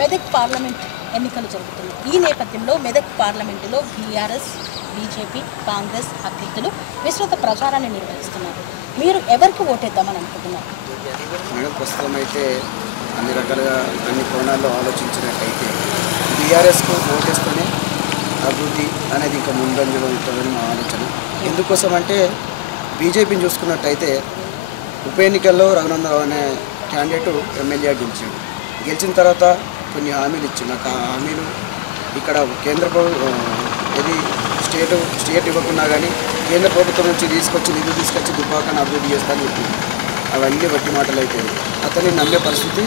Medak parliament ఎన్నికలు జరుగుతున్నాయి. ఈ నేపథ్యంలో మెదక్ పార్లమెంటులో బీఆర్ఎస్, బీజేపీ, కాంగ్రెస్ అభ్యర్థులు విస్తృత ప్రచారాన్ని నిర్వహిస్తున్నారు. మీరు ఎవరికి ఓటేద్దామని అనుకుంటున్నారు? మేడం, ప్రస్తుతం అయితే అన్ని రకాలుగా అన్ని కోణాల్లో ఆలోచించినట్టయితే బీఆర్ఎస్కు ఓటేస్తేనే అభివృద్ధి అనేది ఇంకా ముందంజలో ఉంటుందని మా ఆలోచన. ఎందుకోసం అంటే బీజేపీని చూసుకున్నట్టయితే ఉప ఎన్నికల్లో రఘునందరావు అనే క్యాండిడేటు ఎమ్మెల్యే గెలిచిన తర్వాత కొన్ని హామీలు ఇచ్చింది. నాకు ఆ హామీలు ఇక్కడ కేంద్ర ఇది స్టేట్ ఇవ్వకున్నా కానీ కేంద్ర ప్రభుత్వం నుంచి నిధులు తీసుకొచ్చి దుబ్బాకను అభివృద్ధి చేస్తానని చెప్పింది. అవన్నీ వట్టి మాటలు అయిపోయింది. అతన్ని నమ్మే పరిస్థితి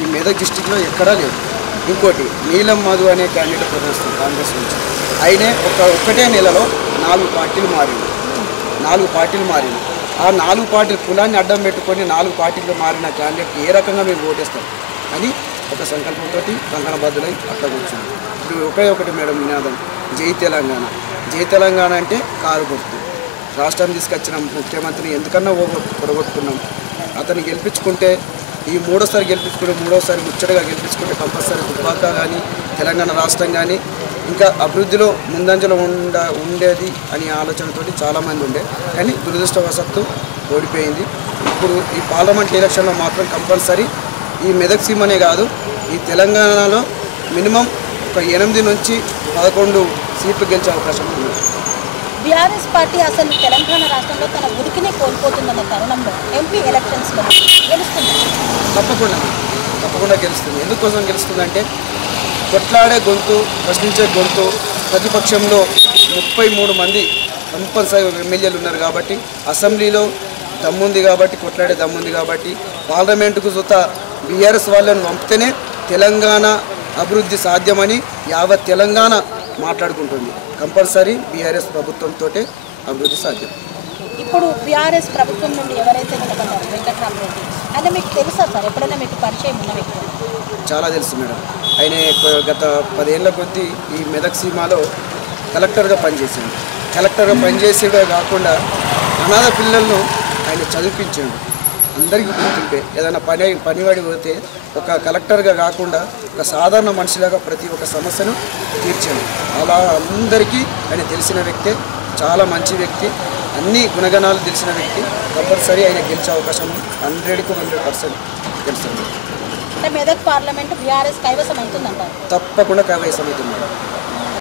ఈ మెదక్ డిస్టిక్లో ఎక్కడా లేదు. ఇంకోటి నీలం మధు అనే క్యాండిడేట్ ప్రదర్శిస్తుంది కాంగ్రెస్ నుంచి. ఆయనే ఒక్కటే నెలలో 4 పార్టీలు మారింది. ఆ 4 పార్టీలు కులాన్ని అడ్డం పెట్టుకొని 4 పార్టీలు మారిన క్యాండిడేట్కి ఏ రకంగా మేము ఓటేస్తాం అని ఒక సంకల్పంతో కంకణబద్దులై అట్లా కూర్చున్నాం. ఇప్పుడు ఒకటి మేడం నినాదం, జై తెలంగాణ. జై తెలంగాణ అంటే కారు గుర్తు. రాష్ట్రాన్ని తీసుకొచ్చిన ముఖ్యమంత్రిని ఎందుకన్నా పొడగొట్టుకున్నాం. అతన్ని గెలిపించుకుంటే ఈ మూడోసారి ముచ్చటగా గెలిపించుకుంటే కంపల్సరీ దుబ్బాక కానీ తెలంగాణ రాష్ట్రం కానీ ఇంకా అభివృద్ధిలో ముందంజలో ఉండేది అని ఆలోచనతోటి చాలామంది ఉండే. కానీ దురదృష్టవశాత్తు ఓడిపోయింది. ఇప్పుడు ఈ పార్లమెంట్ ఎలక్షన్లో మాత్రం కంపల్సరీ ఈ మెదక్ సీమనే కాదు, ఈ తెలంగాణలో మినిమం ఒక 8 నుంచి 11 సీట్లు గెలిచే అవకాశం ఉంది. బీఆర్ఎస్ పార్టీ అసలు తెలంగాణ రాష్ట్రంలో తన ఉనికిని కోల్పోతుందన్న తరుణంలో ఎంపీ ఎలక్షన్స్లో గెలుస్తుంది. తప్పకుండా గెలుస్తుంది. ఎందుకోసం గెలుస్తుందంటే కొట్లాడే గొంతు, ప్రశ్నించే గొంతు ప్రతిపక్షంలో 33 మంది కంపల్సరీ ఎమ్మెల్యేలు ఉన్నారు కాబట్టి, అసెంబ్లీలో దమ్ముంది కాబట్టి, కొట్లాడే దమ్ముంది కాబట్టి, పార్లమెంటుకు సుత బీఆర్ఎస్ వాళ్ళని పంపితేనే తెలంగాణ అభివృద్ధి సాధ్యమని యావత్ తెలంగాణ మాట్లాడుకుంటుంది. కంపల్సరీ బీఆర్ఎస్ ప్రభుత్వంతో అభివృద్ధి సాధ్యం. ఇప్పుడు బీఆర్ఎస్ ప్రభుత్వం నుండి ఎవరైతే నిలబడ్డారు వెంకట్రామరెడ్డి, అంటే మీకు తెలుసా సార్? ఎప్పుడైనా మీకు పరిచయం ఉన్న వ్యక్తి? చాలా తెలుసు మేడం. ఆయన గత 10 ఏళ్ల కొద్దీ ఈ మెదక్ సీమాలో కలెక్టర్గా పనిచేసేవే కాకుండా అనాథ పిల్లలను ఆయన చదివించాడు. అందరికీ గుర్తుంటే ఏదైనా పనివాడి పోతే ఒక కలెక్టర్గా కాకుండా ఒక సాధారణ మనిషిలాగా ప్రతి ఒక్క సమస్యను తీర్చాడు. అలా అందరికీ ఆయన తెలిసిన వ్యక్తే, చాలా మంచి వ్యక్తి, అన్ని గుణగణాలు తెలిసిన వ్యక్తి. కంపల్సరీ ఆయన గెలిచే అవకాశం 100కు 100% గెలుస్తుంది. అంటే మెదక్ పార్లమెంట్ బీఆర్ఎస్ కైవసం అవుతుందంటారు? తప్పకుండా కైవసం అవుతుంది.